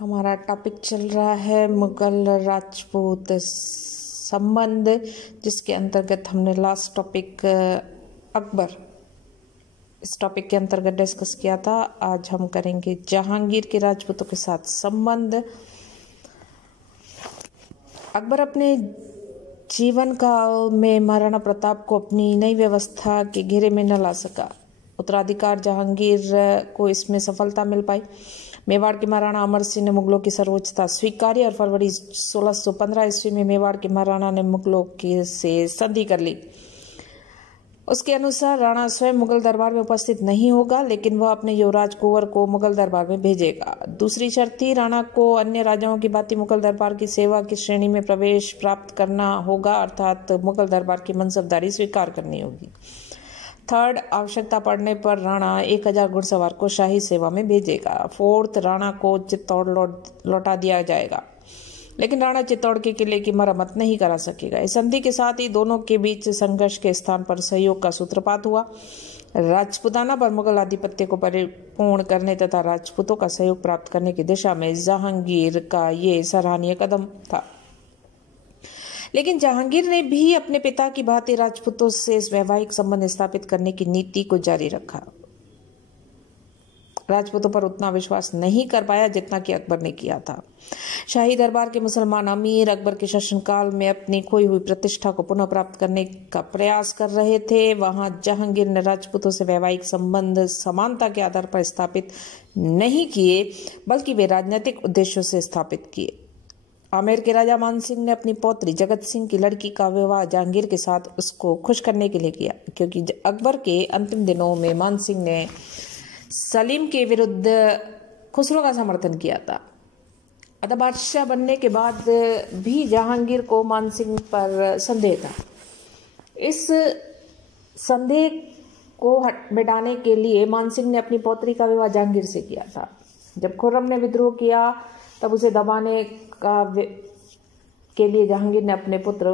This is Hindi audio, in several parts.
हमारा टॉपिक चल रहा है मुगल राजपूत संबंध, जिसके अंतर्गत हमने लास्ट टॉपिक अकबर इस टॉपिक के अंतर्गत डिस्कस किया था। आज हम करेंगे जहांगीर के राजपूतों के साथ संबंध। अकबर अपने जीवन काल में महाराणा प्रताप को अपनी नई व्यवस्था के घेरे में न ला सका। उत्तराधिकार जहांगीर को इसमें सफलता मिल पाई। मेवाड़ के महाराणा अमर सिंह ने मुगलों की सर्वोच्चता स्वीकारी और फरवरी 1615 ईस्वी में मेवाड़ के महाराणा ने मुगलों से संधि कर ली। उसके अनुसार राणा स्वयं मुगल दरबार में उपस्थित नहीं होगा, लेकिन वह अपने युवराज कुंवर को मुगल दरबार में भेजेगा। दूसरी शर्त थी, राणा को अन्य राजाओं की भांति मुगल दरबार की सेवा की श्रेणी में प्रवेश प्राप्त करना होगा, अर्थात मुगल दरबार की मनसबदारी स्वीकार करनी होगी। थर्ड, आवश्यकता पड़ने पर राणा 1000 घुड़सवार को शाही सेवा में भेजेगा। फोर्थ, राणा को चित्तौड़ लौटा दिया जाएगा, लेकिन राणा चित्तौड़ के किले की मरम्मत नहीं करा सकेगा। इस संधि के साथ ही दोनों के बीच संघर्ष के स्थान पर सहयोग का सूत्रपात हुआ। राजपूताना पर मुगल आधिपत्य को परिपूर्ण करने तथा राजपूतों का सहयोग प्राप्त करने की दिशा में जहांगीर का ये सराहनीय कदम था। लेकिन जहांगीर ने भी अपने पिता की भांति राजपूतों से वैवाहिक संबंध स्थापित करने की नीति को जारी रखा। राजपूतों पर उतना विश्वास नहीं कर पाया जितना कि अकबर ने किया था। शाही दरबार के मुसलमान अमीर अकबर के शासनकाल में अपनी खोई हुई प्रतिष्ठा को पुनः प्राप्त करने का प्रयास कर रहे थे। वहां जहांगीर ने राजपूतों से वैवाहिक संबंध समानता के आधार पर स्थापित नहीं किए, बल्कि वे राजनीतिक उद्देश्यों से स्थापित किए। आमेर के राजा मान सिंह ने अपनी पौत्री जगत सिंह की लड़की का विवाह जहांगीर के साथ उसको खुश करने के लिए किया, क्योंकि अकबर के अंतिम दिनों में मान सिंह ने सलीम के विरुद्ध खुसरो का समर्थन किया था। अतः बादशाह बनने के बाद भी जहांगीर को मान सिंह पर संदेह था। इस संदेह को मिटाने के लिए मान सिंह ने अपनी पौत्री का विवाह जहांगीर से किया था। जब खुर्रम ने विद्रोह किया, तब उसे दबाने के लिए जहांगीर ने अपने पुत्र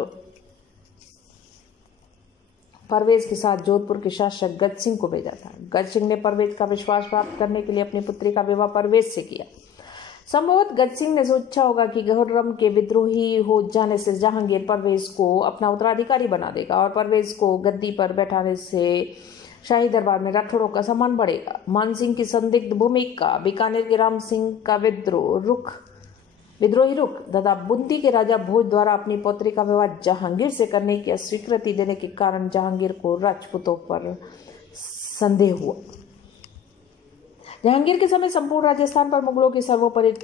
परवेज के साथ जोधपुर के शासक गज सिंह को भेजा था। गज सिंह ने परवेज का विश्वास प्राप्त करने के लिए अपनी पुत्री का विवाह परवेज से किया। संभवतः गज सिंह ने सोचा होगा कि खुर्रम के विद्रोही हो जाने से जहांगीर परवेज को अपना उत्तराधिकारी बना देगा और परवेज को गद्दी पर बैठाने से शाही दरबार में राठौड़ों का सम्मान बढ़ेगा। मान सिंह की संदिग्ध भूमिका, बीकानेर के राम सिंह का विद्रोही रुख तथा बूंदी के राजा भोज द्वारा अपनी पौत्री का विवाह जहांगीर से करने की अस्वीकृति देने के कारण जहांगीर को राजपूतों पर संदेह हुआ। जहांगीर के समय संपूर्ण राजस्थान पर मुगलों की सर्वोपरि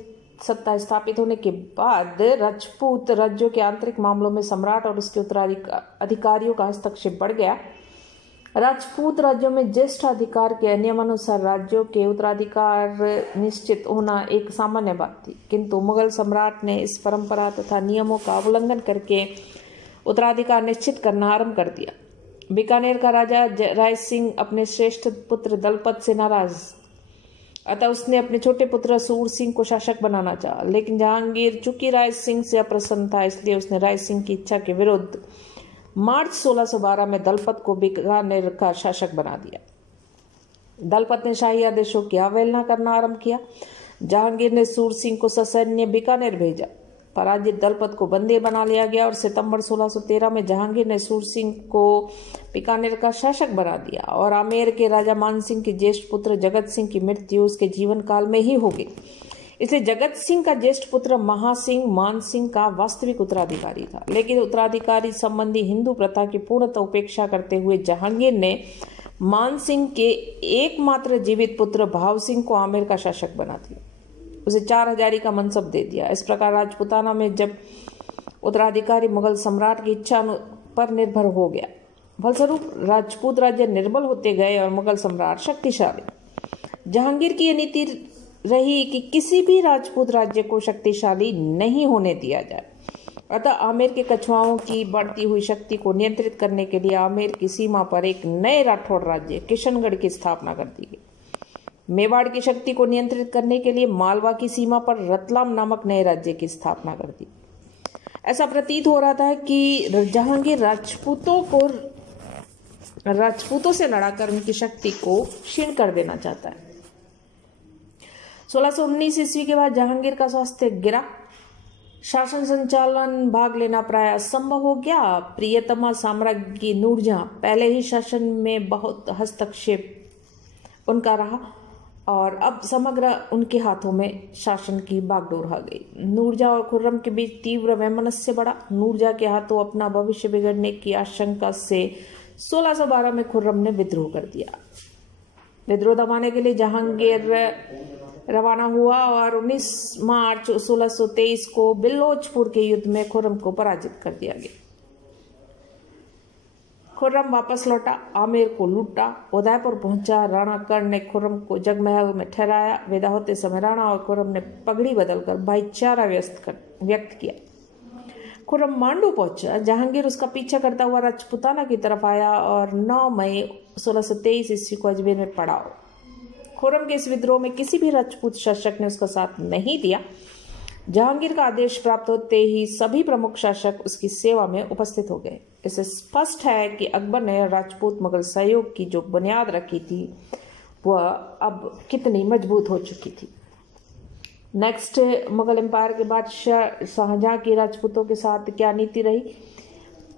सत्ता स्थापित होने के बाद राजपूत राज्यों के आंतरिक मामलों में सम्राट और उसके उत्तराधिकारियों का हस्तक्षेप बढ़ गया। राजपूत राज्यों में ज्येष्ठ अधिकार के नियमानुसार राज्यों के उत्तराधिकार निश्चित होना एक सामान्य बात थी, किंतु मुगल सम्राट ने इस परंपरा तथा नियमों का उल्लंघन करके उत्तराधिकार निश्चित करना आरंभ कर दिया। बीकानेर का राजा राय सिंह अपने श्रेष्ठ पुत्र दलपत से नाराज, अतः उसने अपने छोटे पुत्र सूर सिंह को शासक बनाना चाहा। लेकिन जहांगीर चूंकि राय सिंह से अप्रसन्न था, इसलिए उसने राय सिंह की इच्छा के विरुद्ध मार्च 1612 में दलपत को बीकानेर का शासक बना दिया। दलपत ने शाही आदेशों की अवहेलना करना आरंभ किया। जहांगीर ने सूर सिंह को ससैन्य बीकानेर भेजा। पराजित दलपत को बंदी बना लिया गया और सितंबर 1613 में जहांगीर ने सूर सिंह को बीकानेर का शासक बना दिया और आमेर के राजा मान सिंह के ज्येष्ठ पुत्र जगत सिंह की मृत्यु उसके जीवन काल में ही हो गई। इसलिए जगत सिंह का ज्येष्ठ पुत्र महासिंह मान सिंह का वास्तविक उत्तराधिकारी था। लेकिन उत्तराधिकारी संबंधी हिंदू प्रथा की पूर्णतः उपेक्षा करते हुए जहांगीर ने मान सिंह के एकमात्र जीवित पुत्र भाव सिंह को आमेर का शासक बना दिया। उसे 4000 का मनसब दे दिया। इस प्रकार राजपूताना में जब उत्तराधिकारी मुगल सम्राट की इच्छा पर निर्भर हो गया, फलस्वरूप राजपूत राज्य निर्बल होते गए और मुगल सम्राट शक्तिशाली। जहांगीर की यह नीति रही कि किसी भी राजपूत राज्य को शक्तिशाली नहीं होने दिया जाए। अतः आमेर के कछुआओं की बढ़ती हुई शक्ति को नियंत्रित करने के लिए आमेर की सीमा पर एक नए राठौड़ राज्य किशनगढ़ की स्थापना कर दी गई। मेवाड़ की शक्ति को नियंत्रित करने के लिए मालवा की सीमा पर रतलाम नामक नए राज्य की स्थापना कर दी। ऐसा प्रतीत हो रहा था कि जहांगीर राजपूतों से लड़ाकर उनकी शक्ति को क्षीण कर देना चाहता है। 1619 ईस्वी के बाद जहांगीर का स्वास्थ्य गिरा, शासन संचालन भाग लेना प्राय असंभव हो गया। प्रियतमा साम्राज्ञी नूरजहां, पहले ही शासन में बहुत हस्तक्षेप उनका रहा और अब समग्र उनके हाथों में शासन की बागडोर आ गई। नूरजहां और खुर्रम के बीच तीव्र वैमनस्य बढ़ा। नूरजहां के हाथों अपना भविष्य बिगड़ने की आशंका से 1612 में खुर्रम ने विद्रोह कर दिया। विद्रोह दबाने के लिए जहांगीर रवाना हुआ और 19 मार्च 1623 को बिलोचपुर के युद्ध में खुर्रम को पराजित कर दिया गया। खुर्रम वापस लौटा, आमेर को लूटा, उदयपुर पहुंचा। राणा कर्ण ने खुर्रम को जगमहल में ठहराया। विदा होते समय राणा और खुर्रम ने पगड़ी बदलकर भाईचारा व्यक्त किया। खुर्रम मांडू पहुंचा। जहांगीर उसका पीछा करता हुआ राजपुताना की तरफ आया और 9 मई 1623 ईस्वी को अजमेर में पड़ाव। खुर्रम के इस विद्रोह में किसी भी राजपूत शासक ने उसका साथ नहीं दिया। जहांगीर का आदेश प्राप्त होते ही सभी प्रमुख शासक उसकी सेवा में उपस्थित हो गए। इससे स्पष्ट है कि अकबर ने राजपूत मुगल सहयोग की जो बुनियाद रखी थी वह अब कितनी मजबूत हो चुकी थी। नेक्स्ट, मुगल एम्पायर के बादशाह शाहजहां की राजपूतों के साथ क्या नीति रही,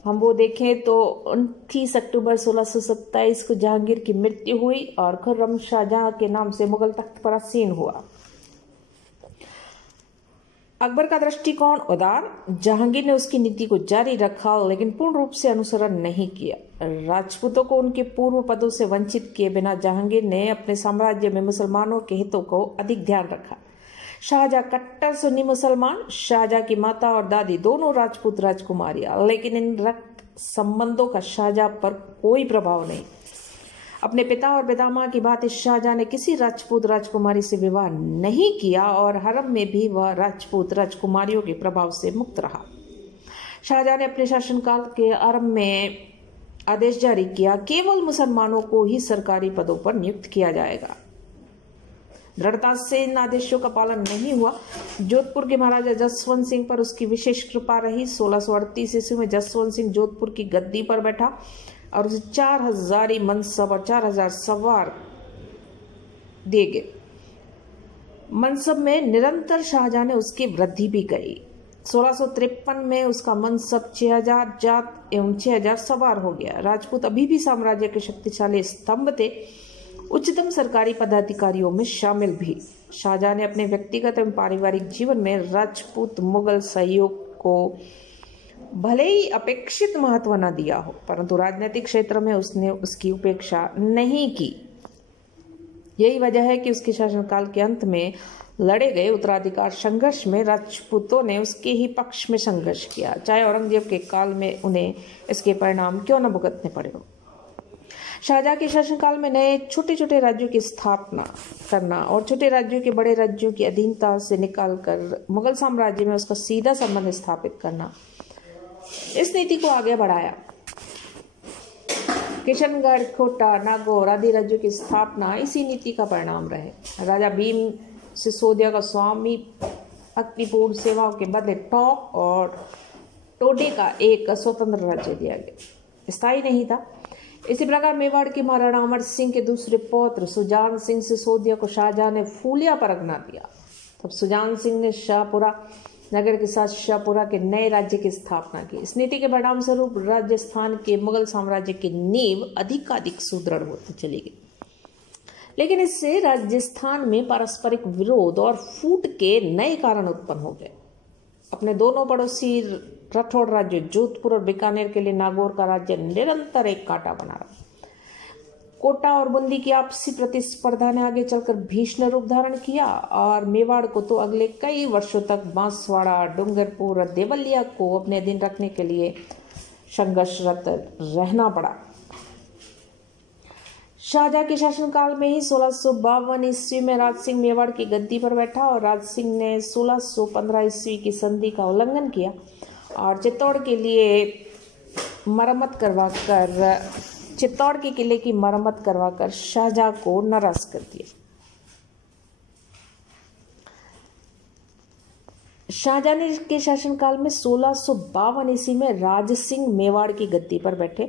हम वो देखें तो 29 अक्टूबर 1627 को जहांगीर की मृत्यु हुई और खुर्रम शाहजहां के नाम से मुगल तख्त पर आसीन हुआ। अकबर का दृष्टिकोण उदार। जहांगीर ने उसकी नीति को जारी रखा लेकिन पूर्ण रूप से अनुसरण नहीं किया। राजपूतों को उनके पूर्व पदों से वंचित किए बिना जहांगीर ने अपने साम्राज्य में मुसलमानों के हितों को अधिक ध्यान रखा। शाहजहां कट्टर सुन्नी मुसलमान, शाहजहां की माता और दादी दोनों राजपूत राजकुमारियां, लेकिन इन रक्त संबंधों का शाहजहां पर कोई प्रभाव नहीं। अपने पिता और पितामह की बात शाहजहां ने किसी राजपूत राजकुमारी से विवाह नहीं किया और हरम में भी वह राजपूत राजकुमारियों के प्रभाव से मुक्त रहा। शाहजहां ने अपने शासनकाल के आरंभ में आदेश जारी किया, केवल मुसलमानों को ही सरकारी पदों पर नियुक्त किया जाएगा। दृढ़ता से इन आदेशों का पालन नहीं हुआ। जोधपुर के महाराजा जसवंत सिंह पर उसकी विशेष कृपा रही। 1638 ईस्वी में जसवंत सिंह जोधपुर की गद्दी पर बैठा और उसे 4000 मनसब और 4000 सवार दिए गए। मनसब में निरंतर शाहजहां ने उसकी वृद्धि भी करी। 1653 में उसका मनसब 6000 जात एवं 6000 सवार हो गया। राजपूत अभी भी साम्राज्य के शक्तिशाली स्तंभ थे, उच्चतम सरकारी पदाधिकारियों में शामिल भी। शाहजहां ने अपने व्यक्तिगत एवं पारिवारिक जीवन में राजपूत मुगल सहयोग को भले ही अपेक्षित महत्व न दिया हो, परंतु राजनीतिक क्षेत्र में उसने उसकी उपेक्षा नहीं की। यही वजह है कि उसके शासनकाल के अंत में लड़े गए उत्तराधिकार संघर्ष में राजपूतों ने उसके ही पक्ष में संघर्ष किया, चाहे औरंगजेब के काल में उन्हें इसके परिणाम क्यों न भुगतने पड़े हो। शाहजहां के शासनकाल में नए छोटे छोटे राज्यों की स्थापना करना और छोटे राज्यों के बड़े राज्यों की अधीनता से निकालकर मुगल साम्राज्य में उसका सीधा संबंध स्थापित करना, इस नीति को आगे बढ़ाया। किशनगढ़, कोटा, नागौर आदि राज्यों की स्थापना इसी नीति का परिणाम रहे। राजा भीम सिसोदिया का स्वामी भक्तिपूर्ण सेवाओं के बदले टोंक और टोडे का एक स्वतंत्र राज्य दिया गया, स्थायी नहीं था। इसी प्रकार मेवाड़ के महाराणा अमर सिंह के दूसरे पौत्र सुजान सिंह सिसोदिया को शाहजहां ने फूलिया परगना दिया। तब सुजान सिंह ने शाहपुरा नगर के साथ शाहपुरा के नए राज्य की स्थापना की। इस नीति के परिणाम स्वरूप राजस्थान के मुगल साम्राज्य की नींव अधिकाधिक सुदृढ़ होती चली गई। लेकिन इससे राजस्थान में पारस्परिक विरोध और फूट के नए कारण उत्पन्न हो गए। अपने दोनों पड़ोसी राठौड़ राज्य जोधपुर और बीकानेर के लिए नागौर का राज्य निरंतर एक कांटा बना रहा। कोटा और बूंदी की आपसी प्रतिस्पर्धा ने आगे चलकर भीषण रूप धारण किया और मेवाड़ को तो अगले कई वर्षों तक बांसवाड़ा, डूंगरपुर और देवलिया को अपने अधीन रखने के लिए संघर्षरत रहना पड़ा। शाहजहां के शासनकाल में ही 1652 ईस्वी में राज सिंह मेवाड़ की गद्दी पर बैठा और राज सिंह ने 1615 ईस्वी की संधि का उल्लंघन किया और चित्तौड़ के किले की मरम्मत करवाकर शाहजहां को नाराज कर दिया। शाहजहां के शासनकाल में 1652 ईस्वी में राज सिंह मेवाड़ की गद्दी पर बैठे।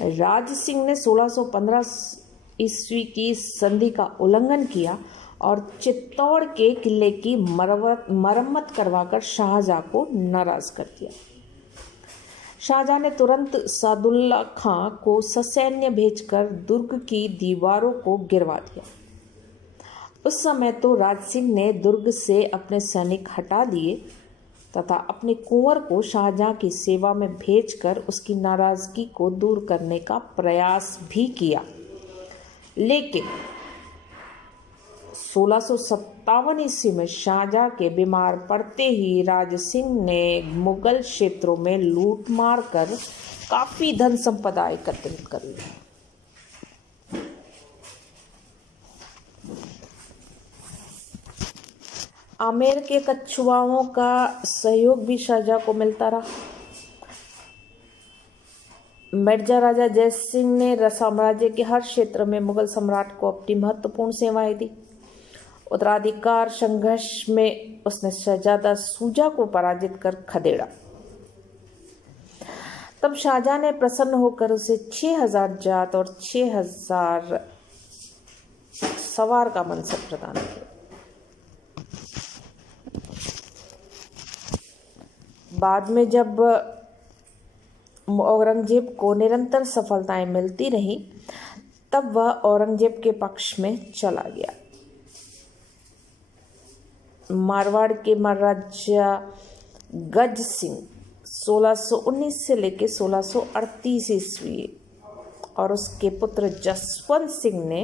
राज सिंह ने 1615 ईस्वी की संधि का उल्लंघन किया और चित्तौड़ के किले की मरम्मत करवाकर शाहजहां को नाराज कर दिया। शाहजहां ने तुरंत सादुल्ला खां को ससैन्य भेजकर दुर्ग की दीवारों को गिरवा दिया। उस समय तो राज सिंह ने दुर्ग से अपने सैनिक हटा दिए तथा अपने कुंवर को शाहजहां की सेवा में भेजकर उसकी नाराजगी को दूर करने का प्रयास भी किया, लेकिन 1657 ईस्वी में शाहजहां के बीमार पड़ते ही राज सिंह ने मुगल क्षेत्रों में लूट मार कर काफी धन संपदा एकत्रित कर ली। आमेर के कछुआओं का सहयोग भी शाहजहां को मिलता रहा। मिर्जा राजा जय सिंह ने साम्राज्य के हर क्षेत्र में मुगल सम्राट को अपनी महत्वपूर्ण सेवाएं दी। उत्तराधिकार संघर्ष में उसने शहजादा सूजा को पराजित कर खदेड़ा। तब शाहजहां ने प्रसन्न होकर उसे 6000 जात और 6000 सवार का मनसब प्रदान किया। बाद में जब औरंगजेब को निरंतर सफलताएं मिलती रही, तब वह औरंगजेब के पक्ष में चला गया। मारवाड़ के महाराजा गज सिंह 1619 से लेकर 1638 ईस्वी और उसके पुत्र जसवंत सिंह ने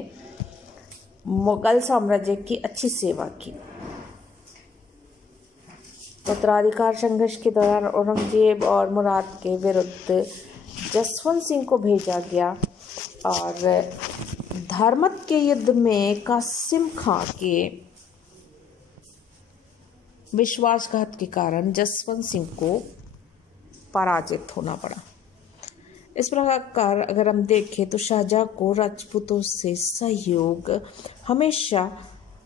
मुगल साम्राज्य की अच्छी सेवा की। उत्तराधिकार संघर्ष के दौरान औरंगजेब और मुराद के विरुद्ध जसवंत सिंह को भेजा गया और धर्मत के युद्ध में कासिम खां के विश्वासघात के कारण जसवंत सिंह को पराजित होना पड़ा। इस प्रकार अगर हम देखें तो शाहजहां को राजपूतों से सहयोग हमेशा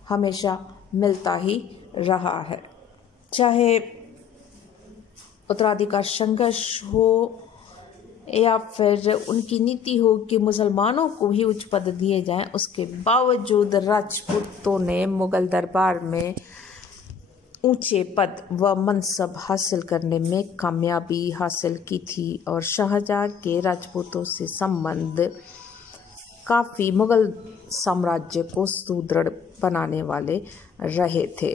हमेशा मिलता ही रहा है, चाहे उत्तराधिकार संघर्ष हो या फिर उनकी नीति हो कि मुसलमानों को ही उच्च पद दिए जाएं। उसके बावजूद राजपूतों ने मुगल दरबार में ऊंचे पद व मनसब हासिल करने में कामयाबी हासिल की थी और शाहजहां के राजपूतों से संबंध काफ़ी मुगल साम्राज्य को सुदृढ़ बनाने वाले रहे थे।